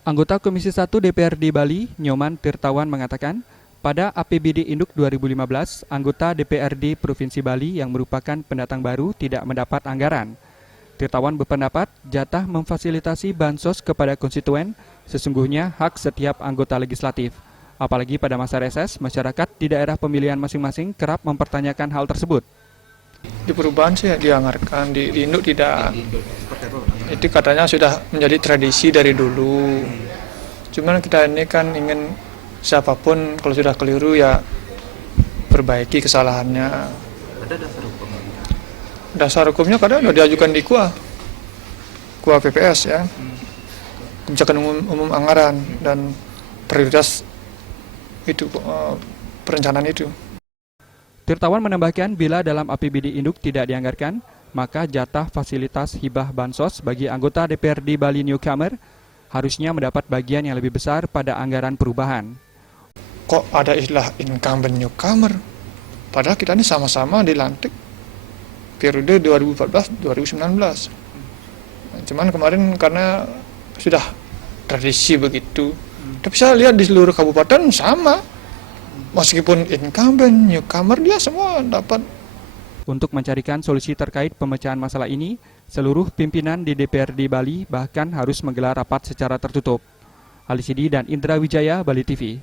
Anggota Komisi 1 DPRD Bali, Nyoman Tirtawan mengatakan, pada APBD Induk 2015, anggota DPRD Provinsi Bali yang merupakan pendatang baru tidak mendapat anggaran. Tirtawan berpendapat jatah memfasilitasi bansos kepada konstituen sesungguhnya hak setiap anggota legislatif. Apalagi pada masa reses, masyarakat di daerah pemilihan masing-masing kerap mempertanyakan hal tersebut. Di perubahan sih dianggarkan, di Induk tidak. Itu katanya sudah menjadi tradisi dari dulu. Cuman kita ini kan ingin siapapun kalau sudah keliru ya perbaiki kesalahannya. Ada dasar hukum? Dasar hukumnya kadang sudah diajukan di KUA PPS ya. Kebijakan umum anggaran dan prioritas itu perencanaan itu. Tirtawan menambahkan bila dalam APBD Induk tidak dianggarkan, maka jatah fasilitas hibah bansos bagi anggota DPRD Bali Newcomer harusnya mendapat bagian yang lebih besar pada anggaran perubahan. Kok ada istilah incumbent newcomer? Padahal kita ini sama-sama dilantik periode 2014-2019. Cuman kemarin karena sudah tradisi begitu. Tapi saya lihat di seluruh kabupaten sama. Meskipun incumbent, newcomer, dia semua dapat. Untuk mencarikan solusi terkait pemecahan masalah ini, seluruh pimpinan di DPRD Bali bahkan harus menggelar rapat secara tertutup. Ali Sidi dan Indra Wijaya, Bali TV.